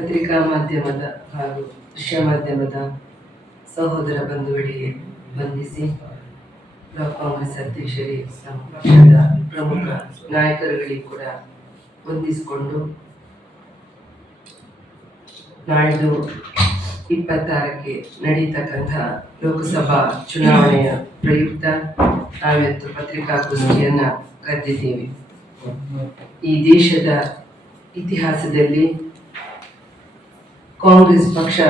ಪತ್ರಿಕಾ ಮಾಧ್ಯಮದ ಹಾಗೂ ದೃಶ್ಯ ಮಾಧ್ಯಮದ ಸಹೋದರ ಬಂಧುಗಳಿಗೆ ವಂದಿಸಿ, ಬ್ಲಾಕ್ ಕಾಂಗ್ರೆಸ್ ಅಧ್ಯಕ್ಷರಿಗೆ, ನಮ್ಮ ಪಕ್ಷದ ಪ್ರಮುಖ ನಾಯಕರುಗಳಿಗೆ ಕೂಡ ವಂದಿಸಿಕೊಂಡು, ನಾಡಿದ್ದು 26ಕ್ಕೆ ನಡೆಯತಕ್ಕಂಥ ಲೋಕಸಭಾ ಚುನಾವಣೆಯ ಪ್ರಯುಕ್ತ ನಾವಿವತ್ತು ಪತ್ರಿಕಾಗೋಷ್ಠಿಯನ್ನ ಕರೆದಿದ್ದೇವೆ. ಈ ದೇಶದ ಇತಿಹಾಸದಲ್ಲಿ ಕಾಂಗ್ರೆಸ್ ಪಕ್ಷ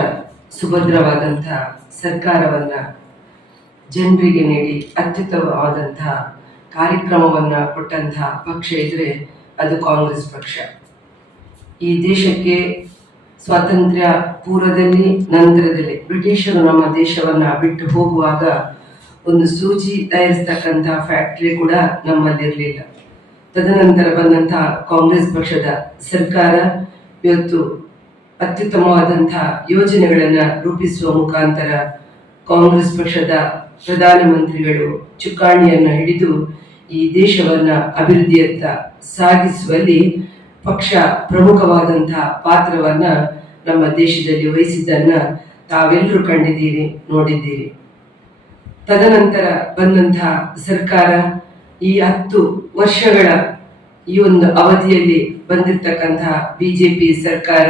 ಸುಭದ್ರವಾದಂತಹ ಸರ್ಕಾರವನ್ನ ಜನರಿಗೆ ನೀಡಿ ಅತ್ಯುತ್ತಮವಾದಂತಹ ಕಾರ್ಯಕ್ರಮವನ್ನ ಕೊಟ್ಟಂತಹ ಪಕ್ಷ ಇದ್ರೆ ಅದು ಕಾಂಗ್ರೆಸ್ ಪಕ್ಷ. ಈ ದೇಶಕ್ಕೆ ಸ್ವಾತಂತ್ರ್ಯ ಪೂರ್ವದಲ್ಲಿ, ನಂತರದಲ್ಲಿ ಬ್ರಿಟಿಷರು ನಮ್ಮ ದೇಶವನ್ನ ಬಿಟ್ಟು ಹೋಗುವಾಗ ಒಂದು ಸೂಜಿ ತಯಾರಿಸ್ತಕ್ಕಂತಹ ಫ್ಯಾಕ್ಟರಿ ಕೂಡ ನಮ್ಮಲ್ಲಿರಲಿಲ್ಲ. ತದನಂತರ ಬಂದಂತಹ ಕಾಂಗ್ರೆಸ್ ಪಕ್ಷದ ಸರ್ಕಾರ ಇವತ್ತು ಅತ್ಯುತ್ತಮವಾದಂತಹ ಯೋಜನೆಗಳನ್ನು ರೂಪಿಸುವ ಮುಖಾಂತರ ಕಾಂಗ್ರೆಸ್ ಪಕ್ಷದ ಪ್ರಧಾನಮಂತ್ರಿಗಳು ಚುಕ್ಕಾಣಿಯನ್ನು ಹಿಡಿದು ಈ ದೇಶವನ್ನ ಅಭಿವೃದ್ಧಿಯತ್ತ ಸಾಗಿಸುವಲ್ಲಿ ಪಕ್ಷ ಪ್ರಮುಖವಾದಂತಹ ಪಾತ್ರವನ್ನ ನಮ್ಮ ದೇಶದಲ್ಲಿ ವಹಿಸಿದ್ದನ್ನ ತಾವೆಲ್ಲರೂ ಕಂಡಿದ್ದೀರಿ, ನೋಡಿದ್ದೀರಿ. ತದನಂತರ ಬಂದಂತಹ ಸರ್ಕಾರ ಈ 10 ವರ್ಷಗಳ ಈ ಒಂದು ಅವಧಿಯಲ್ಲಿ ಬಂದಿರತಕ್ಕಂತಹ ಬಿಜೆಪಿ ಸರ್ಕಾರ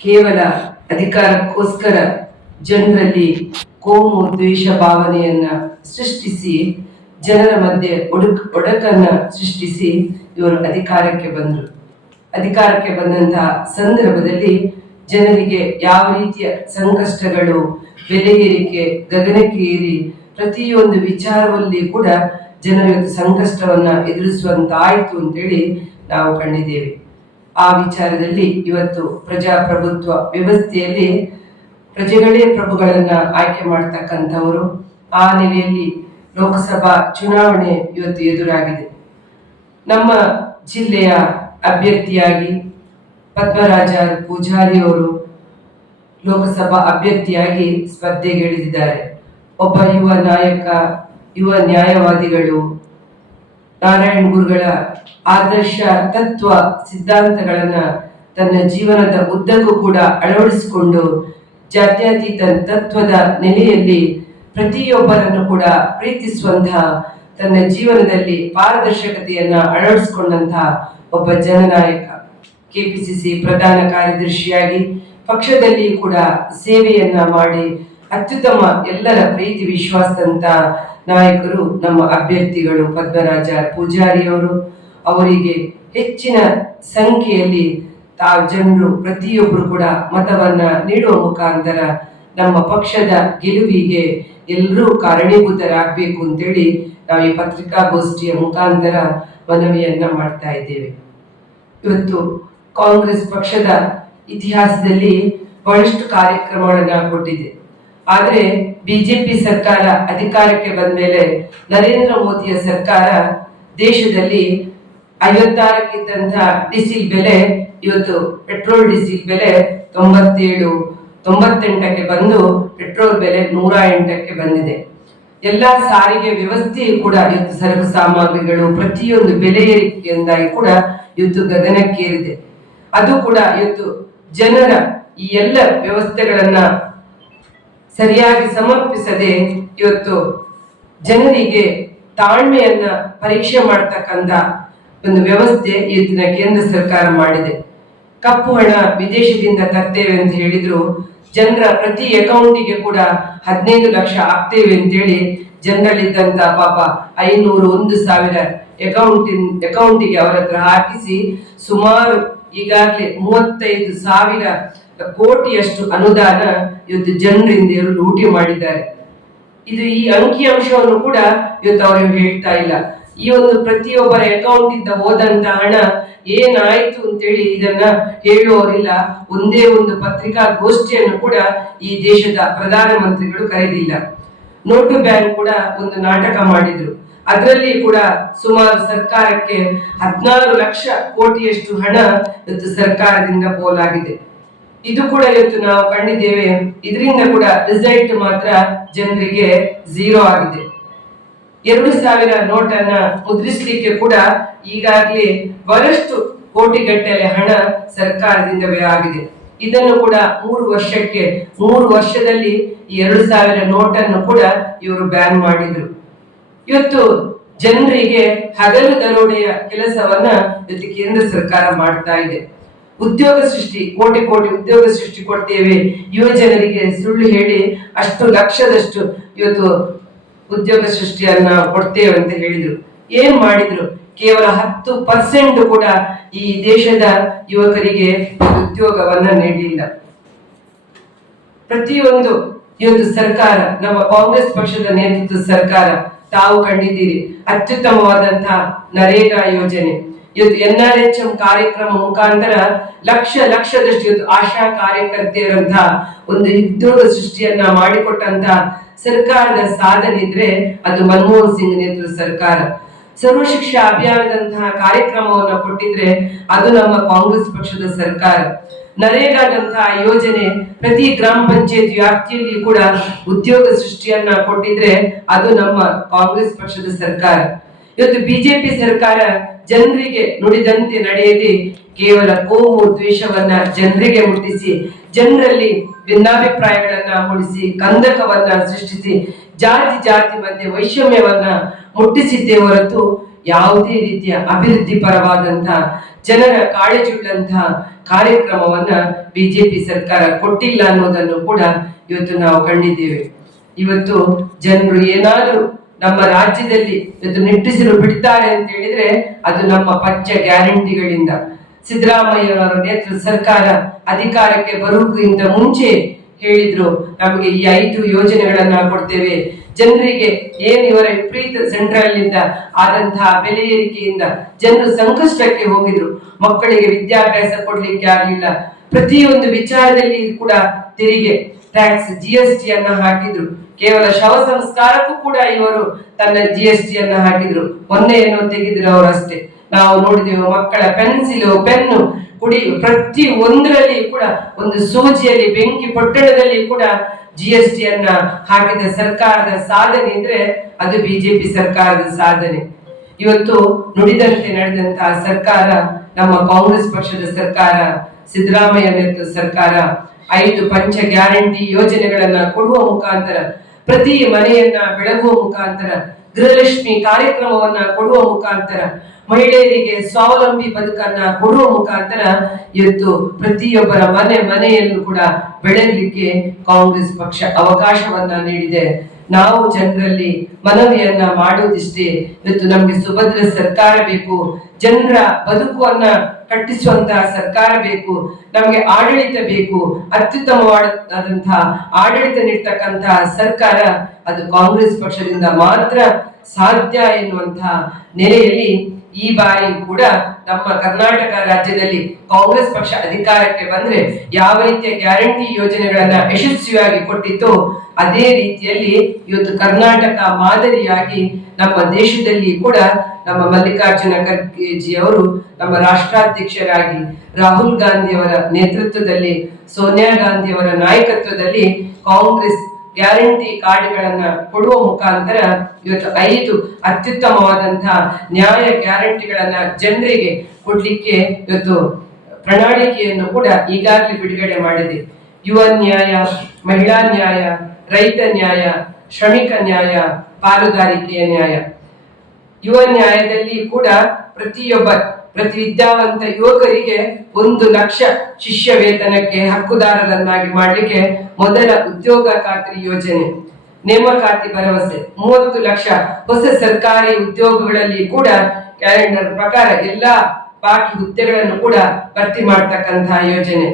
ಕೇವಲ ಅಧಿಕಾರಕ್ಕೋಸ್ಕರ ಜನರಲ್ಲಿ ಕೋಮು ದ್ವೇಷ ಭಾವನೆಯನ್ನ ಸೃಷ್ಟಿಸಿ, ಜನರ ಮಧ್ಯೆ ಒಡಕನ್ನ ಸೃಷ್ಟಿಸಿ ಇವರು ಅಧಿಕಾರಕ್ಕೆ ಬಂದರು. ಅಧಿಕಾರಕ್ಕೆ ಬಂದಂತಹ ಸಂದರ್ಭದಲ್ಲಿ ಜನರಿಗೆ ಯಾವ ರೀತಿಯ ಸಂಕಷ್ಟಗಳು, ಬೆಲೆ ಏರಿಕೆ ಗಗನಕ್ಕೆ ಏರಿ ಪ್ರತಿಯೊಂದು ವಿಚಾರದಲ್ಲಿ ಕೂಡ ಜನರು ಇವತ್ತು ಸಂಕಷ್ಟವನ್ನ ಎದುರಿಸುವಂತಾಯ್ತು ಅಂತೇಳಿ ನಾವು ಕಂಡಿದ್ದೇವೆ. ಆ ವಿಚಾರದಲ್ಲಿ ಇವತ್ತು ಪ್ರಜಾಪ್ರಭುತ್ವ ವ್ಯವಸ್ಥೆಯಲ್ಲಿ ಪ್ರಜೆಗಳೇ ಪ್ರಭುಗಳನ್ನ ಆಯ್ಕೆ ಮಾಡ್ತಕ್ಕಂಥವರು. ಆ ನೆಲೆಯಲ್ಲಿ ಲೋಕಸಭಾ ಚುನಾವಣೆ ಇವತ್ತು ಎದುರಾಗಿದೆ. ನಮ್ಮ ಜಿಲ್ಲೆಯ ಅಭ್ಯರ್ಥಿಯಾಗಿ ಪದ್ಮರಾಜ ಪೂಜಾರಿ ಅವರು ಲೋಕಸಭಾ ಅಭ್ಯರ್ಥಿಯಾಗಿ ಸ್ಪರ್ಧೆಗಿಳಿದಿದ್ದಾರೆ. ಒಬ್ಬ ಯುವ ನಾಯಕ, ಯುವ ನ್ಯಾಯವಾದಿಗಳು, ನಾರಾಯಣ್ ಗುರುಗಳ ಆದರ್ಶ ತತ್ವ ಸಿದ್ಧಾಂತಗಳನ್ನ ತನ್ನ ಜೀವನದ ಉದ್ದಕ್ಕೂ ಕೂಡ ಅಳವಡಿಸಿಕೊಂಡು ಜಾತ್ಯತೀತ ತತ್ವದ ನೆಲೆಯಲ್ಲಿ ಪ್ರತಿಯೊಬ್ಬರನ್ನು ಕೂಡ ಪ್ರೀತಿಸುವಂತಹ, ತನ್ನ ಜೀವನದಲ್ಲಿ ಪಾರದರ್ಶಕತೆಯನ್ನ ಅಳವಡಿಸಿಕೊಂಡಂತಹ ಒಬ್ಬ ಜನನಾಯಕ. ಕೆಪಿಸಿಸಿ ಪ್ರಧಾನ ಕಾರ್ಯದರ್ಶಿಯಾಗಿ ಪಕ್ಷದಲ್ಲಿ ಕೂಡ ಸೇವೆಯನ್ನ ಮಾಡಿ ಅತ್ಯುತ್ತಮ ಎಲ್ಲರ ಪ್ರೀತಿ ವಿಶ್ವಾಸದಂತ ನಾಯಕರು ನಮ್ಮ ಅಭ್ಯರ್ಥಿಗಳು ಪದ್ಮರಾಜ ಪೂಜಾರಿಯವರು. ಅವರಿಗೆ ಹೆಚ್ಚಿನ ಸಂಖ್ಯೆಯಲ್ಲಿ ಜನರು ಪ್ರತಿಯೊಬ್ಬರು ಕೂಡ ಮತವನ್ನ ನೀಡುವ ಮುಖಾಂತರ ನಮ್ಮ ಪಕ್ಷದ ಗೆಲುವಿಗೆ ಎಲ್ಲರೂ ಕಾರಣೀಭೂತರಾಗಬೇಕು ಅಂತೇಳಿ ನಾವು ಈ ಪತ್ರಿಕಾಗೋಷ್ಠಿಯ ಮುಖಾಂತರ ಮನವಿಯನ್ನ ಮಾಡ್ತಾ ಇದ್ದೇವೆ. ಇವತ್ತು ಕಾಂಗ್ರೆಸ್ ಪಕ್ಷದ ಇತಿಹಾಸದಲ್ಲಿ ಬಹಳಷ್ಟು ಕಾರ್ಯಕ್ರಮಗಳನ್ನ ಕೊಟ್ಟಿದೆ. ಆದರೆ ಬಿಜೆಪಿ ಸರ್ಕಾರ ಅಧಿಕಾರಕ್ಕೆ ಬಂದ ಮೇಲೆ ನರೇಂದ್ರ ಮೋದಿಯ ಸರ್ಕಾರ ದೇಶದಲ್ಲಿ 56ಕ್ಕಿದ್ದಂತಹ ಡೀಸೆಲ್ ಬೆಲೆ ಇವತ್ತು ಪೆಟ್ರೋಲ್ ಡೀಸೆಲ್ ಬೆಲೆ 97-98ಕ್ಕೆ ಬಂದು ಪೆಟ್ರೋಲ್ ಬೆಲೆ 108ಕ್ಕೆ ಬಂದಿದೆ. ಎಲ್ಲಾ ಸಾರಿಗೆ ವ್ಯವಸ್ಥೆ ಕೂಡ ಇವತ್ತು ಸರಕು ಸಾಮಗ್ರಿಗಳು ಪ್ರತಿಯೊಂದು ಬೆಲೆ ಏರಿಕೆಯಿಂದಾಗಿ ಕೂಡ ಇವತ್ತು ಗಗನಕ್ಕೇರಿದೆ. ಅದು ಕೂಡ ಇವತ್ತು ಜನರ ಈ ಎಲ್ಲ ವ್ಯವಸ್ಥೆಗಳನ್ನ ಸರಿಯಾಗಿ ಸಮರ್ಪಿಸದೆ ಇವತ್ತು ಜನರಿಗೆ ತಾಳ್ಮೆಯನ್ನ ಪರೀಕ್ಷೆ ಮಾಡ್ತಕ್ಕಂಥ ಒಂದು ವ್ಯವಸ್ಥೆ ಇವತ್ತಿನ ಕೇಂದ್ರ ಸರ್ಕಾರ ಮಾಡಿದೆ. ಕಪ್ಪು ಹಣ ವಿದೇಶದಿಂದ ತರ್ತೇವೆ ಅಂತ ಹೇಳಿದ್ರು, ಜನರ ಪ್ರತಿ ಅಕೌಂಟಿಗೆ ಕೂಡ 15 ಲಕ್ಷ ಆಗ್ತೇವೆ ಅಂತೇಳಿ ಜನರಲ್ಲಿದ್ದಂತ ಪಾಪ 501,000 ಅಕೌಂಟಿಗೆ ಅವರ ಹತ್ರ ಹಾಕಿಸಿ ಸುಮಾರು ಈಗಾಗಲೇ 35,000 ಕೋಟಿಯಷ್ಟು ಅನುದಾನ ಇವತ್ತು ಜನರಿಂದ ಇವರು ಲೂಟಿ ಮಾಡಿದ್ದಾರೆ. ಇದು ಈ ಅಂಕಿ ಅಂಶವನ್ನು ಕೂಡ ಇವತ್ತು ಅವರು ಹೇಳ್ತಾ ಇಲ್ಲ. ಈ ಒಂದು ಪ್ರತಿಯೊಬ್ಬರ ಅಕೌಂಟ್ ಇಂದ ಹೋದಂತ ಹಣ ಏನಾಯ್ತು ಅಂತೇಳಿ ಇದನ್ನ ಹೇಳುವವರಿಲ್ಲ. ಒಂದೇ ಒಂದು ಪತ್ರಿಕಾಗೋಷ್ಠಿಯನ್ನು ಕೂಡ ಈ ದೇಶದ ಪ್ರಧಾನಮಂತ್ರಿಗಳು ಕರೆದಿಲ್ಲ. ನೋಟು ಬ್ಯಾನ್ ಕೂಡ ಒಂದು ನಾಟಕ ಮಾಡಿದ್ರು. ಅದರಲ್ಲಿ ಕೂಡ ಸುಮಾರು ಸರ್ಕಾರಕ್ಕೆ 16 ಲಕ್ಷ ಕೋಟಿಯಷ್ಟು ಹಣ ಇವತ್ತು ಸರ್ಕಾರದಿಂದ ಪೋಲಾಗಿದೆ. ಇದು ಕೂಡ ಇವತ್ತು ನಾವು ಕಂಡಿದ್ದೇವೆ. ಇದರಿಂದ ಕೂಡ ರಿಸಲ್ಟ್ ಮಾತ್ರ ಜನರಿಗೆ 0 ಆಗಿದೆ. 2,000 ನೋಟನ್ನ ಮುದ್ರಿಸಲಿಕ್ಕೆ ಕೂಡ ಈಗಾಗಲೇ ಬಹಳಷ್ಟು ಕೋಟಿಗಟ್ಟಲೆ ಹಣ ಸರ್ಕಾರದಿಂದ ವ್ಯಯ ಆಗಿದೆ. ಇದನ್ನು ಕೂಡ 3 ವರ್ಷದಲ್ಲಿ 2,000 ನೋಟನ್ನು ಕೂಡ ಇವರು ಬ್ಯಾನ್ ಮಾಡಿದ್ರು. ಇವತ್ತು ಜನರಿಗೆ ಹಗಲು ದರೋಡೆಯ ಕೆಲಸವನ್ನ ಇವತ್ತು ಕೇಂದ್ರ ಸರ್ಕಾರ ಮಾಡ್ತಾ ಇದೆ. ಉದ್ಯೋಗ ಸೃಷ್ಟಿ, ಕೋಟಿ ಉದ್ಯೋಗ ಸೃಷ್ಟಿ ಕೊಡ್ತೇವೆ ಯುವ ಜನರಿಗೆ ಸುಳ್ಳು ಹೇಳಿ ಅಷ್ಟು ಲಕ್ಷದಷ್ಟು ಇವತ್ತು ಉದ್ಯೋಗ ಸೃಷ್ಟಿಯನ್ನ ಕೊಡ್ತೇವೆ ಅಂತ ಹೇಳಿದ್ರು. ಏನ್ ಮಾಡಿದ್ರು? ಕೇವಲ 10% ಕೂಡ ಈ ದೇಶದ ಯುವಕರಿಗೆ ಉದ್ಯೋಗವನ್ನ ನೀಡಲಿಲ್ಲ. ಪ್ರತಿಯೊಂದು ಇವತ್ತು ಸರ್ಕಾರ, ನಮ್ಮ ಕಾಂಗ್ರೆಸ್ ಪಕ್ಷದ ನೇತೃತ್ವದ ಸರ್ಕಾರ, ತಾವು ಕಂಡಿದ್ದೀರಿ ಅತ್ಯುತ್ತಮವಾದಂತಹ ನರೇಗಾ ಯೋಜನೆ. ಇವತ್ತು NRHM ಕಾರ್ಯಕ್ರಮ ಮುಖಾಂತರ ಲಕ್ಷದಷ್ಟು ಇವತ್ತು ಆಶಾ ಕಾರ್ಯಕರ್ತೆಯರಂತಹ ಒಂದು ಉದ್ಯೋಗ ಸೃಷ್ಟಿಯನ್ನ ಮಾಡಿಕೊಟ್ಟಂತ ಸರ್ಕಾರದ ಸಾಧನೆ ಇದ್ರೆ ಅದು ಮನಮೋಹನ್ ಸಿಂಗ್ ನೇತೃತ್ವದ ಸರ್ಕಾರ. ಸರ್ವ ಶಿಕ್ಷಾ ಅಭಿಯಾನದಂತಹ ಕಾರ್ಯಕ್ರಮವನ್ನು ಕೊಟ್ಟಿದ್ರೆ ಅದು ನಮ್ಮ ಕಾಂಗ್ರೆಸ್ ಪಕ್ಷದ ಸರ್ಕಾರ. ನರೇಗಾದಂತಹ ಯೋಜನೆ ಪ್ರತಿ ಗ್ರಾಮ ಪಂಚಾಯತ್ ವ್ಯಾಪ್ತಿಯಲ್ಲಿ ಕೂಡ ಉದ್ಯೋಗ ಸೃಷ್ಟಿಯನ್ನ ಕೊಟ್ಟಿದ್ರೆ ಅದು ನಮ್ಮ ಕಾಂಗ್ರೆಸ್ ಪಕ್ಷದ ಸರ್ಕಾರ. ಇವತ್ತು ಬಿಜೆಪಿ ಸರ್ಕಾರ ಜನರಿಗೆ ನುಡಿದಂತೆ ನಡೆಯದೆ ಕೇವಲ ಕೋಮು ದ್ವೇಷವನ್ನ ಜನರಿಗೆ ಮುಟ್ಟಿಸಿ, ಜನರಲ್ಲಿ ಭಿನ್ನಾಭಿಪ್ರಾಯಗಳನ್ನ ಮೂಡಿಸಿ, ಕಂದಕವನ್ನ ಸೃಷ್ಟಿಸಿ, ಜಾತಿ ಮಧ್ಯೆ ವೈಷಮ್ಯವನ್ನ ಮುಟ್ಟಿಸಿದ್ದೇ ಹೊರತು ಯಾವುದೇ ರೀತಿಯ ಅಭಿವೃದ್ಧಿ ಪರವಾದಂತಹ ಜನರ ಕಾಳಜಿಯುಳ್ಳಂತಹ ಕಾರ್ಯಕ್ರಮವನ್ನ ಬಿಜೆಪಿ ಸರ್ಕಾರ ಕೊಟ್ಟಿಲ್ಲ ಅನ್ನೋದನ್ನು ಕೂಡ ಇವತ್ತು ನಾವು ಕಂಡಿದ್ದೇವೆ. ಇವತ್ತು ಜನರು ಏನಾದ್ರೂ ನಮ್ಮ ರಾಜ್ಯದಲ್ಲಿ ಇವತ್ತು ನಿಟ್ಟುಸಿರು ಬಿಡ್ತಾರೆ ಅಂತ ಹೇಳಿದ್ರೆ ಅದು ನಮ್ಮ ಪಂಚ ಗ್ಯಾರಂಟಿಗಳಿಂದ. ಸಿದ್ದರಾಮಯ್ಯನವರ ನೇತೃತ್ವದ ಸರ್ಕಾರ ಅಧಿಕಾರಕ್ಕೆ ಬರುವುದಕ್ಕಿಂತ ಮುಂಚೆ ಹೇಳಿದ್ರು, ನಮಗೆ ಈ 5 ಯೋಜನೆಗಳನ್ನ ಕೊಡ್ತೇವೆ. ಜನರಿಗೆ ಏನು ಇವರ ವಿಪರೀತ ಸೆಂಟ್ರಲ್ ನಿಂದ ಆದಂತಹ ಬೆಲೆ ಏರಿಕೆಯಿಂದ ಜನರು ಸಂಕಷ್ಟಕ್ಕೆ ಹೋಗಿದ್ರು. ಮಕ್ಕಳಿಗೆ ವಿದ್ಯಾಭ್ಯಾಸ ಕೊಡ್ಲಿಕ್ಕೆ ಆಗ್ಲಿಲ್ಲ. ಪ್ರತಿಯೊಂದು ವಿಚಾರದಲ್ಲಿ ಕೂಡ ತೆರಿಗೆ, ಟ್ಯಾಕ್ಸ್, GST ಅನ್ನ ಹಾಕಿದ್ರು. ಕೇವಲ ಶವ ಸಂಸ್ಕಾರಕ್ಕೂ ಕೂಡ ಇವರು ತನ್ನ GST ಅನ್ನ ಹಾಕಿದ್ರು. ಮೊನ್ನೆ ಏನೋ ತೆಗೆದ್ರು ಅವರು ಅಷ್ಟೇ. ನಾವು ನೋಡಿದೆವು ಮಕ್ಕಳ ಪೆನ್ಸಿಲು, ಪೆನ್ನು, ಕುಡಿ ಪ್ರತಿ ಒಂದರಲ್ಲಿ ಕೂಡ ಒಂದು ಸೂಜಿಯಲ್ಲಿ, ಬೆಂಕಿ ಪೊಟ್ಟಣದಲ್ಲಿ ಕೂಡ GST ಅನ್ನ ಹಾಕಿದ ಸರ್ಕಾರದ ಸಾಧನೆ ಇದ್ರೆ ಅದು ಬಿಜೆಪಿ ಸರ್ಕಾರದ ಸಾಧನೆ. ಇವತ್ತು ನುಡಿದಂತೆ ನಡೆದಂತಹ ಸರ್ಕಾರ ನಮ್ಮ ಕಾಂಗ್ರೆಸ್ ಪಕ್ಷದ ಸರ್ಕಾರ, ಸಿದ್ದರಾಮಯ್ಯ ನೇತೃತ್ವದ ಸರ್ಕಾರ 5 ಪಂಚ ಗ್ಯಾರಂಟಿ ಯೋಜನೆಗಳನ್ನ ಕೊಡುವ ಮುಖಾಂತರ, ಪ್ರತಿ ಮನೆಯನ್ನ ಬೆಳಗುವ ಮುಖಾಂತರ, ಗೃಹಲಕ್ಷ್ಮಿ ಕಾರ್ಯಕ್ರಮವನ್ನ ಕೊಡುವ ಮುಖಾಂತರ, ಮಹಿಳೆಯರಿಗೆ ಸ್ವಾವಲಂಬಿ ಬದುಕನ್ನ ಕೊಡುವ ಮುಖಾಂತರ ಇವತ್ತು ಪ್ರತಿಯೊಬ್ಬರ ಮನೆಯಲ್ಲೂ ಕೂಡ ಬೆಳೆಯಲಿಕ್ಕೆ ಕಾಂಗ್ರೆಸ್ ಪಕ್ಷ ಅವಕಾಶವನ್ನ ನೀಡಿದೆ. ನಾವು ಜನರಲ್ಲಿ ಮನವಿಯನ್ನ ಮಾಡುವುದಿಷ್ಟೇ, ಇವತ್ತು ನಮ್ಗೆ ಸುಭದ್ರ ಸರ್ಕಾರ ಬೇಕು, ಜನರ ಬದುಕುವನ್ನ ಕಟ್ಟಿಸುವಂತಹ ಸರ್ಕಾರ ಬೇಕು, ನಮ್ಗೆ ಆಡಳಿತ ಬೇಕು, ಅತ್ಯುತ್ತಮವಾದಂತಹ ಆಡಳಿತ ನೀಡ್ತಕ್ಕಂತಹ ಸರ್ಕಾರ ಅದು ಕಾಂಗ್ರೆಸ್ ಪಕ್ಷದಿಂದ ಮಾತ್ರ ಸಾಧ್ಯ ಎನ್ನುವಂತಹ ನೆಲೆಯಲ್ಲಿ ಈ ಬಾರಿ ಕೂಡ ನಮ್ಮ ಕರ್ನಾಟಕ ರಾಜ್ಯದಲ್ಲಿ ಕಾಂಗ್ರೆಸ್ ಪಕ್ಷ ಅಧಿಕಾರಕ್ಕೆ ಬಂದ್ರೆ ಯಾವ ರೀತಿಯ ಗ್ಯಾರಂಟಿ ಯೋಜನೆಗಳನ್ನ ಯಶಸ್ವಿಯಾಗಿ ಕೊಟ್ಟಿತ್ತು ಅದೇ ರೀತಿಯಲ್ಲಿ ಇವತ್ತು ಕರ್ನಾಟಕ ಮಾದರಿಯಾಗಿ ನಮ್ಮ ದೇಶದಲ್ಲಿ ಕೂಡ ನಮ್ಮ ಮಲ್ಲಿಕಾರ್ಜುನ ಖರ್ಗೆ ಅವರು ನಮ್ಮ ರಾಷ್ಟ್ರಾಧ್ಯಕ್ಷರಾಗಿ, ರಾಹುಲ್ ಗಾಂಧಿ ಅವರ ನೇತೃತ್ವದಲ್ಲಿ, ಸೋನಿಯಾ ಗಾಂಧಿ ಅವರ ನಾಯಕತ್ವದಲ್ಲಿ ಕಾಂಗ್ರೆಸ್ ಗ್ಯಾರಂಟಿ ಕಾರ್ಡ್ಗಳನ್ನ ಕೊಡುವ ಮುಖಾಂತರ ಇವತ್ತು 5 ಅತ್ಯುತ್ತಮವಾದಂತಹ ನ್ಯಾಯ ಗ್ಯಾರಂಟಿಗಳನ್ನ ಜನರಿಗೆ ಕೊಡ್ಲಿಕ್ಕೆ ಇವತ್ತು ಪ್ರಣಾಳಿಕೆಯನ್ನು ಕೂಡ ಈಗಾಗಲೇ ಬಿಡುಗಡೆ ಮಾಡಿದೆ. ಯುವ ನ್ಯಾಯ, ಮಹಿಳಾ ನ್ಯಾಯ, ರೈತ ನ್ಯಾಯ, ಶ್ರಮಿಕ ನ್ಯಾಯ, ಪಾಲುದಾರಿಕೆಯ ನ್ಯಾಯ. ಯುವ ನ್ಯಾಯದಲ್ಲಿ ಕೂಡ ಪ್ರತಿ ವಿದ್ಯಾವಂತ ಯುವಕರಿಗೆ 1 ಲಕ್ಷ ಶಿಷ್ಯ ವೇತನಕ್ಕೆ ಹಕ್ಕುದಾರರನ್ನಾಗಿ ಮಾಡಲಿಕ್ಕೆ ಮೊದಲ ಉದ್ಯೋಗ ಖಾತ್ರಿ ಯೋಜನೆ, ನೇಮಕಾತಿ ಭರವಸೆ, 30 ಲಕ್ಷ ಹೊಸ ಸರ್ಕಾರಿ ಉದ್ಯೋಗಗಳಲ್ಲಿ ಕೂಡ ಕ್ಯಾಲೆಂಡರ್ ಪ್ರಕಾರ ಎಲ್ಲಾ ಬಾಕಿ ಹುದ್ದೆಗಳನ್ನು ಕೂಡ ಭರ್ತಿ ಮಾಡತಕ್ಕಂತಹ ಯೋಜನೆ.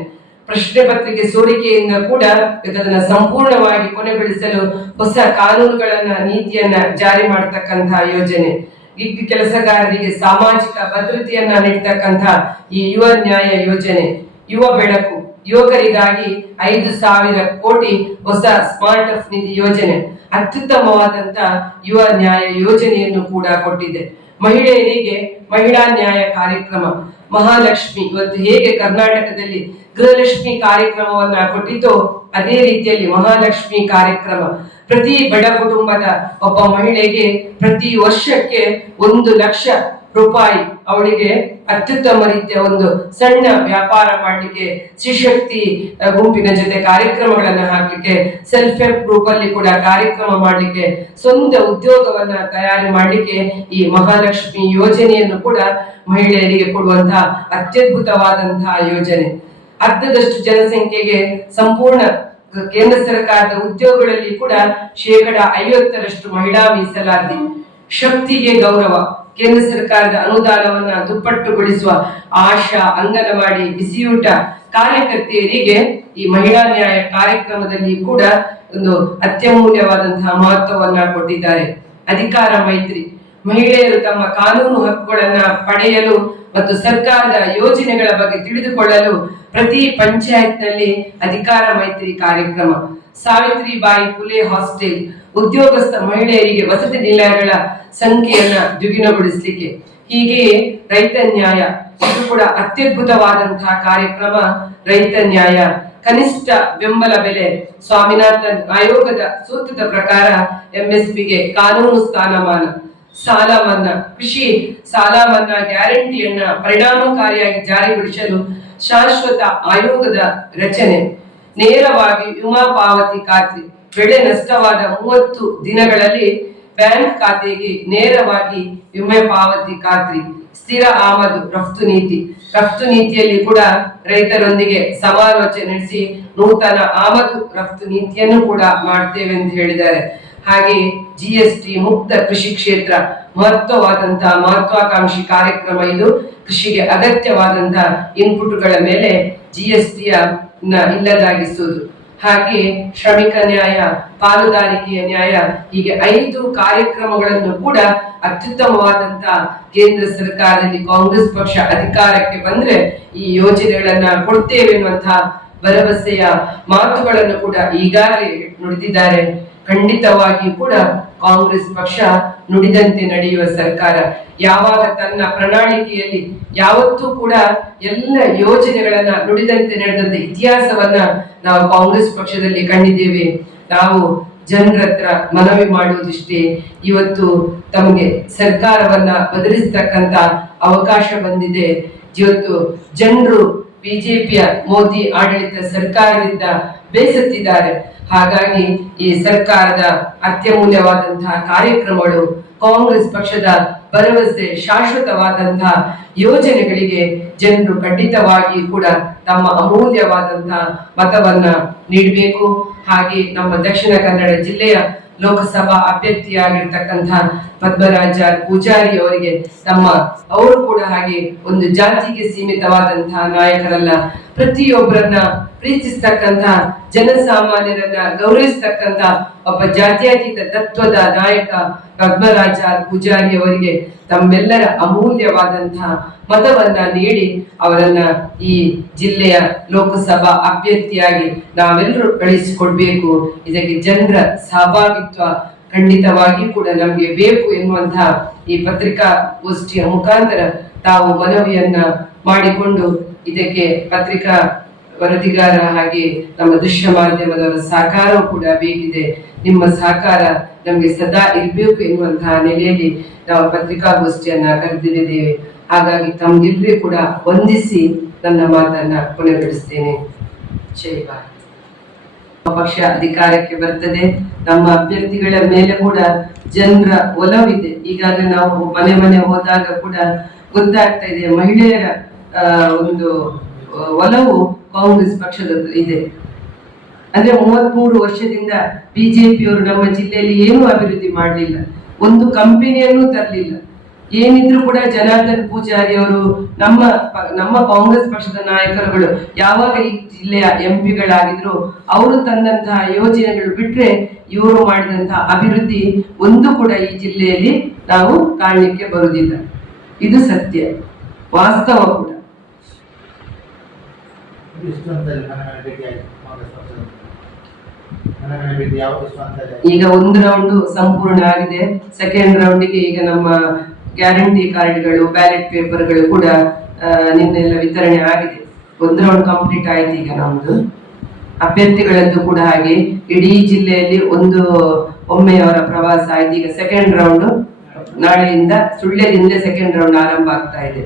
ಪ್ರಶ್ನೆ ಪತ್ರಿಕೆ ಸೋರಿಕೆಯಿಂದ ಕೂಡ ಇದನ್ನ ಸಂಪೂರ್ಣವಾಗಿ ಕೊನೆಗೊಳಿಸಲು ಹೊಸ ಕಾನೂನುಗಳನ್ನ, ನೀತಿಯನ್ನ ಜಾರಿ ಮಾಡತಕ್ಕಂತಹ ಯೋಜನೆ. ಕೆಲಸಗಾರರಿಗೆ ಸಾಮಾಜಿಕ ಭದ್ರತೆಯನ್ನ ನೀಡತಕ್ಕಂತಹ ಈ ಯುವ ನ್ಯಾಯ ಯೋಜನೆ. ಯುವ ಬೆಳಕು, ಯುವಕರಿಗಾಗಿ 5,000 ಕೋಟಿ ಹೊಸ ಸ್ಮಾರ್ಟ್ ಅಪ್ ನಿಧಿ ಯೋಜನೆ, ಅತ್ಯುತ್ತಮವಾದಂತಹ ಯುವ ನ್ಯಾಯ ಯೋಜನೆಯನ್ನು ಕೂಡ ಕೊಟ್ಟಿದೆ. ಮಹಿಳೆಯರಿಗೆ ಮಹಿಳಾ ನ್ಯಾಯ ಕಾರ್ಯಕ್ರಮ, ಮಹಾಲಕ್ಷ್ಮಿ, ಇವತ್ತು ಹೇಗೆ ಕರ್ನಾಟಕದಲ್ಲಿ ಗೃಹಲಕ್ಷ್ಮಿ ಕಾರ್ಯಕ್ರಮವನ್ನ ಕೊಟ್ಟಿತೋ ಅದೇ ರೀತಿಯಲ್ಲಿ ಮಹಾಲಕ್ಷ್ಮಿ ಕಾರ್ಯಕ್ರಮ. ಪ್ರತಿ ಬಡ ಕುಟುಂಬದ ಒಬ್ಬ ಮಹಿಳೆಗೆ ಪ್ರತಿ ವರ್ಷಕ್ಕೆ 1 ಲಕ್ಷ ರೂಪಾಯಿ ಅವಳಿಗೆ ಅತ್ಯುತ್ತಮ ರೀತಿಯ ಒಂದು ಸಣ್ಣ ವ್ಯಾಪಾರ ಮಾಡ್ಲಿಕ್ಕೆ, ಸ್ತ್ರೀಶಕ್ತಿ ಗುಂಪಿನ ಜೊತೆ ಕಾರ್ಯಕ್ರಮಗಳನ್ನ ಹಾಕ್ಲಿಕ್ಕೆ, ಸೆಲ್ಫ್ ಹೆಲ್ಪ್ ಗ್ರೂಪ್ ಅಲ್ಲಿ ಕೂಡ ಕಾರ್ಯಕ್ರಮ ಮಾಡ್ಲಿಕ್ಕೆ, ಸ್ವಂತ ಉದ್ಯೋಗವನ್ನ ತಯಾರಿ ಮಾಡ್ಲಿಕ್ಕೆ ಈ ಮಹಾಲಕ್ಷ್ಮಿ ಯೋಜನೆಯನ್ನು ಕೂಡ ಮಹಿಳೆಯರಿಗೆ ಕೊಡುವಂತಹ ಅತ್ಯದ್ಭುತವಾದಂತಹ ಯೋಜನೆ. ಅರ್ಧದಷ್ಟು ಜನಸಂಖ್ಯೆಗೆ ಸಂಪೂರ್ಣ ಕೇಂದ್ರ ಸರ್ಕಾರದ ಉದ್ಯೋಗಗಳಲ್ಲಿ ಕೂಡ 50% ಮಹಿಳಾ ಮೀಸಲಾತಿ. ಶಕ್ತಿಗೆ ಗೌರವ, ಕೇಂದ್ರ ಸರ್ಕಾರದ ಅನುದಾನವನ್ನ ದುಪ್ಪಟ್ಟುಗೊಳಿಸುವ ಆಶಾ, ಅಂಗನವಾಡಿ, ಬಿಸಿಯೂಟ ಕಾರ್ಯಕರ್ತೆಯರಿಗೆ ಈ ಮಹಿಳಾ ನ್ಯಾಯ ಕಾರ್ಯಕ್ರಮದಲ್ಲಿ ಕೂಡ ಒಂದು ಅತ್ಯಮೂಲ್ಯವಾದಂತಹ ಮಹತ್ವವನ್ನ ಕೊಟ್ಟಿದ್ದಾರೆ. ಅಧಿಕಾರ ಮೈತ್ರಿ, ಮಹಿಳೆಯರು ತಮ್ಮ ಕಾನೂನು ಹಕ್ಕುಗಳನ್ನ ಪಡೆಯಲು ಮತ್ತು ಸರ್ಕಾರದ ಯೋಜನೆಗಳ ಬಗ್ಗೆ ತಿಳಿದುಕೊಳ್ಳಲು ಪ್ರತಿ ಪಂಚಾಯತ್ನಲ್ಲಿ ಅಧಿಕಾರ ಮೈತ್ರಿ ಕಾರ್ಯಕ್ರಮ. ಸಾವಿತ್ರಿಬಾಯಿ ಫುಲೆ ಹಾಸ್ಟೆಲ್, ಉದ್ಯೋಗಸ್ಥ ಮಹಿಳೆಯರಿಗೆ ವಸತಿ ನಿಲಯಗಳ ಸಂಖ್ಯೆಯನ್ನ ದ್ವಿಗುಣಗೊಳಿಸಲಿಕ್ಕೆ. ಹೀಗೆಯೇ ರೈತ ನ್ಯಾಯ, ಇದು ಕೂಡ ಅತ್ಯದ್ಭುತವಾದಂತಹ ಕಾರ್ಯಕ್ರಮ. ರೈತ ನ್ಯಾಯ, ಕನಿಷ್ಠ ಬೆಂಬಲ ಬೆಲೆ, ಸ್ವಾಮಿನಾಥನ್ ಆಯೋಗದ ಸೂತ್ರದ ಪ್ರಕಾರ ಎಂಎಸ್ಪಿಗೆ ಕಾನೂನು ಸ್ಥಾನಮಾನ. ಸಾಲ ಮನ್ನಾ, ಕೃಷಿ ಸಾಲ ಮನ್ನಾ ಗ್ಯಾರಂಟಿಯನ್ನ ಪರಿಣಾಮಕಾರಿಯಾಗಿ ಜಾರಿಗೊಳಿಸಲು ಶಾಶ್ವತ ಆಯೋಗದ ರಚನೆ. ನೇರವಾಗಿ ವಿಮಾ ಪಾವತಿ ಖಾತ್ರಿ, ಬೆಳೆ ನಷ್ಟವಾದ 30 ದಿನಗಳಲ್ಲಿ ಬ್ಯಾಂಕ್ ಖಾತೆಗೆ ನೇರವಾಗಿ ವಿಮೆ ಪಾವತಿ ಖಾತ್ರಿ. ಸ್ಥಿರ ಆಮದು ರಫ್ತು ನೀತಿ, ರಫ್ತು ನೀತಿಯಲ್ಲಿ ಕೂಡ ರೈತರೊಂದಿಗೆ ಸಮಾಲೋಚನೆ ನಡೆಸಿ ನೂತನ ಆಮದು ರಫ್ತು ನೀತಿಯನ್ನು ಕೂಡ ಮಾಡ್ತೇವೆ ಅಂತ ಹೇಳಿದ್ದಾರೆ. ಹಾಗೆ ಜಿಎಸ್ಟಿ ಮುಕ್ತ ಕೃಷಿ ಕ್ಷೇತ್ರ, ಮಹತ್ವಾಕಾಂಕ್ಷಿ ಕಾರ್ಯಕ್ರಮ ಇದು. ಕೃಷಿಗೆ ಅಗತ್ಯವಾದಂತಹ ಇನ್ಪುಟ್ಗಳ ಮೇಲೆ ಜಿಎಸ್ಟಿಯ ಇಲ್ಲದಾಗಿಸುವುದು. ಹಾಗೆ ಶ್ರಮಿಕ ನ್ಯಾಯ, ಪಾಲುದಾರಿಕೆಯ ನ್ಯಾಯ, ಹೀಗೆ 5 ಕಾರ್ಯಕ್ರಮಗಳನ್ನು ಕೂಡ ಅತ್ಯುತ್ತಮವಾದಂತಹ ಕೇಂದ್ರ ಸರ್ಕಾರದಲ್ಲಿ ಕಾಂಗ್ರೆಸ್ ಪಕ್ಷ ಅಧಿಕಾರಕ್ಕೆ ಬಂದ್ರೆ ಈ ಯೋಜನೆಗಳನ್ನ ಕೊಡ್ತೇವೆ ಎನ್ನುವಂತಹ ಭರವಸೆಯ ಮಾತುಗಳನ್ನು ಕೂಡ ಈಗಾಗಲೇ ನುಡಿದಿದ್ದಾರೆ. ಖಂಡಿತವಾಗಿ ಕೂಡ ಕಾಂಗ್ರೆಸ್ ಪಕ್ಷ ನುಡಿದಂತೆ ನಡೆಯುವ ಸರ್ಕಾರ. ಯಾವಾಗ ತನ್ನ ಪ್ರಣಾಳಿಕೆಯಲ್ಲಿ ಯಾವತ್ತೂ ಕೂಡ ಎಲ್ಲ ಯೋಜನೆಗಳನ್ನ ನುಡಿದಂತೆ ನಡೆದಂತ ಇತಿಹಾಸವನ್ನ ನಾವು ಕಾಂಗ್ರೆಸ್ ಪಕ್ಷದಲ್ಲಿ ಕಂಡಿದ್ದೇವೆ. ನಾವು ಜನರ ಹತ್ರ ಮನವಿ ಮಾಡುವುದಿಷ್ಟೇ, ಇವತ್ತು ತಮಗೆ ಸರ್ಕಾರವನ್ನ ಬದಲಿಸ್ತಕ್ಕಂತ ಅವಕಾಶ ಬಂದಿದೆ. ಇವತ್ತು ಜನರು ಬಿಜೆಪಿಯ ಮೋದಿ ಆಡಳಿತ ಸರ್ಕಾರದಿಂದ ಬೇಸತ್ತಿದ್ದಾರೆ. ಹಾಗಾಗಿ ಈ ಸರ್ಕಾರದ ಅತ್ಯಮೂಲ್ಯವಾದಂತಹ ಕಾರ್ಯಕ್ರಮಗಳು, ಕಾಂಗ್ರೆಸ್ ಪಕ್ಷದ ಭರವಸೆ, ಶಾಶ್ವತವಾದಂತಹ ಯೋಜನೆಗಳಿಗೆ ಜನರು ಖಂಡಿತವಾಗಿ ಕೂಡ ತಮ್ಮ ಅಮೂಲ್ಯವಾದಂತಹ ಮತವನ್ನ ನೀಡಬೇಕು. ಹಾಗೆ ನಮ್ಮ ದಕ್ಷಿಣ ಕನ್ನಡ ಜಿಲ್ಲೆಯ ಲೋಕಸಭಾ ಅಭ್ಯರ್ಥಿಯಾಗಿರ್ತಕ್ಕಂತಹ ಪದ್ಮರಾಜ ಪೂಜಾರಿ ಅವರಿಗೆ ಅವರು ಕೂಡ ಹಾಗೆ ಒಂದು ಜಾತಿಗೆ ಸೀಮಿತವಾದಂತಹ ನಾಯಕರಲ್ಲ, ಪ್ರತಿಯೊಬ್ಬರನ್ನ ಪ್ರೀತಿಸ್ತಕ್ಕಂತ, ಜನಸಾಮಾನ್ಯರನ್ನ ಗೌರವಿಸ್ತಕ್ಕಂತ ಒಬ್ಬ ಜಾತ್ಯತೀತ ತತ್ವದ ನಾಯಕ ಪದ್ಮರಾಜ ಪೂಜಾರಿ ಅವರಿಗೆ ತಮ್ಮೆಲ್ಲರ ಅಮೂಲ್ಯವಾದಂತಹ ಮತವನ್ನ ನೀಡಿ ಅವರನ್ನ ಈ ಜಿಲ್ಲೆಯ ಲೋಕಸಭಾ ಅಭ್ಯರ್ಥಿಯಾಗಿ ನಾವೆಲ್ಲರೂ ಕಳಿಸಿಕೊಡ್ಬೇಕು. ಇದಕ್ಕೆ ಜನರ ಸಹಭಾಗಿತ್ವ ಖಂಡಿತವಾಗಿ ಕೂಡ ನಮ್ಗೆ ಬೇಕು ಎನ್ನುವಂತಹ ಈ ಪತ್ರಿಕಾಗೋಷ್ಠಿಯ ಮುಖಾಂತರ ತಾವು ಮನವಿಯನ್ನ ಮಾಡಿಕೊಂಡು ಇದಕ್ಕೆ ಪತ್ರಿಕಾ ವರದಿಗಾರ ಹಾಗೆ ನಮ್ಮ ದೃಶ್ಯ ಮಾಧ್ಯಮದವರ ಸಹಕಾರವೂ ಕೂಡ ಬೇಕಿದೆ. ನಿಮ್ಮ ಸಹಕಾರ ನಮ್ಗೆ ಸದಾ ಇರಬೇಕು ಎನ್ನುವಂತಹ ನೆಲೆಯಲ್ಲಿ ನಾವು ಪತ್ರಿಕಾಗೋಷ್ಠಿಯನ್ನ ಕರೆದಿದ್ದೇವೆ. ಹಾಗಾಗಿ ತಮ್ಗೆಲ್ಲರಿಗೂ ಕೂಡ ವಂದಿಸಿ ನನ್ನ ಮಾತನ್ನ ಕೊನೆಗೊಳಿಸ್ತೇನೆ. ಜೈ ಭಾರತ್. ಪಕ್ಷ ಅಧಿಕಾರಕ್ಕೆ ಬರ್ತದೆ, ನಮ್ಮ ಅಭ್ಯರ್ಥಿಗಳ ಮೇಲೆ ಕೂಡ ಜನರ ಒಲವಿದೆ. ಈಗಾಗಲೇ ನಾವು ಮನೆ ಹೋದಾಗ ಕೂಡ ಗೊತ್ತಾಗ್ತಾ ಇದೆ, ಮಹಿಳೆಯರ ಒಂದು ಒಲವು ಕಾಂಗ್ರೆಸ್ ಪಕ್ಷದ ಇದೆ. ಅಂದ್ರೆ 33 ವರ್ಷದಿಂದ ಬಿಜೆಪಿಯವರು ನಮ್ಮ ಜಿಲ್ಲೆಯಲ್ಲಿ ಏನೂ ಅಭಿವೃದ್ಧಿ ಮಾಡಲಿಲ್ಲ, ಒಂದು ಕಂಪನಿಯನ್ನು ತರಲಿಲ್ಲ. ಏನಿದ್ರು ಕೂಡ ಜನಾರ್ದನ್ ಪೂಜಾರಿ ಅವರು ನಮ್ಮ ಕಾಂಗ್ರೆಸ್ ಪಕ್ಷದ ನಾಯಕರುಗಳು ಯಾವಾಗ ಈ ಜಿಲ್ಲೆಯ ಎಂಪಿಗಳಾಗಿದ್ರು ಅವರು ತಂದಂತಹ ಯೋಜನೆಗಳು ಬಿಟ್ರೆ ಇವರು ಮಾಡಿದಂತಹ ಅಭಿವೃದ್ಧಿ ಒಂದು ಕೂಡ ಈ ಜಿಲ್ಲೆಯಲ್ಲಿ ನಾವು ಕಾಣಲಿಕ್ಕೆ ಬರುವುದಿಲ್ಲ. ಇದು ಸತ್ಯ, ವಾಸ್ತವ ಕೂಡ. ಈಗ ಒಂದು ರೌಂಡ್ ಸಂಪೂರ್ಣ ಆಗಿದೆ. ಸೆಕೆಂಡ್ ರೌಂಡಿಗೆ ಈಗ ನಮ್ಮ ಗ್ಯಾರಂಟಿ ಕಾರ್ಡ್ಗಳು, ಬ್ಯಾಲೆಟ್ ಪೇಪರ್ಗಳು ಕೂಡ ನಿನ್ನೆಲ್ಲ ವಿತರಣೆ ಆಗಿದೆ. ಒಂದು ರೌಂಡ್ ಕಂಪ್ಲೀಟ್ ಆಯ್ತು. ಈಗ ನಮ್ದು ಅಭ್ಯರ್ಥಿಗಳದ್ದು ಕೂಡ ಹಾಗೆ ಇಡೀ ಜಿಲ್ಲೆಯಲ್ಲಿ ಒಮ್ಮೆ ಅವರ ಪ್ರವಾಸ ಆಯ್ತು. ಈಗ ಸೆಕೆಂಡ್ ರೌಂಡ್ ನಾಳೆಯಿಂದ ಸುಳ್ಯದಿಂದ ಸೆಕೆಂಡ್ ರೌಂಡ್ ಆರಂಭ ಆಗ್ತಾ ಇದೆ.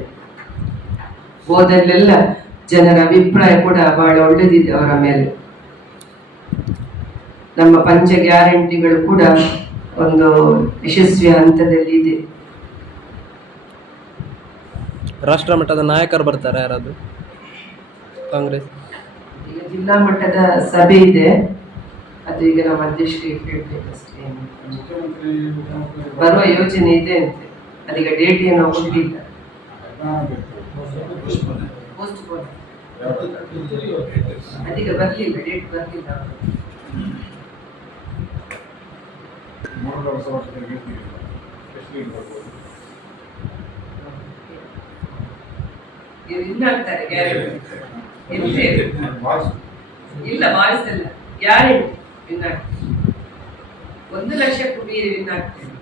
ಹೋದಲ್ಲೆಲ್ಲ ಜನರ ಅಭಿಪ್ರಾಯ ಕೂಡ ಬಹಳ ಒಳ್ಳೆದಿದೆ ಅವರ ಮೇಲೆ. ನಮ್ಮ ಪಂಚ ಗ್ಯಾರಂಟಿಗಳು ಕೂಡ ಒಂದು ಯಶಸ್ವಿ ಹಂತದಲ್ಲಿ ಇದೆ. ರಾಷ್ಟ್ರ ಮಟ್ಟದ ನಾಯಕರು ಬರ್ತಾರೆ ಯಾರಾದ್ರು ಕಾಂಗ್ರೆಸ್? ಈಗ ಜಿಲ್ಲಾ ಮಟ್ಟದ ಸಭೆ ಇದೆ, ಅದು ಈಗ ನಮ್ಮ ಅಧ್ಯಕ್ಷರಿಗೆ ಕೇಳಬೇಕಷ್ಟೇ. ಬರುವ ಯೋಜನೆ ಇದೆ ಅಂತೆ, ಅದೀಗ ಡೇಟ್ ಏನೋ ಗೊತ್ತಿಲ್ಲ. ಅದೀಗ ಬರ್ಲಿಲ್ಲ, ಡೇಟ್ ಬರ್ಲಿಲ್ಲ. ಇನ್ನಾಗ್ತಾರೆ ಗ್ಯಾರಂಟಿ ಇಲ್ಲ, ಭಾವಿಸಲ್ಲ ಗ್ಯಾರಂಟಿ ಇನ್ನಾಗ್ತಾರೆ. 1 ಲಕ್ಷಕ್ಕೂ ಮೀರಿ ಇನ್ನಾಗ್ತೇವೆ.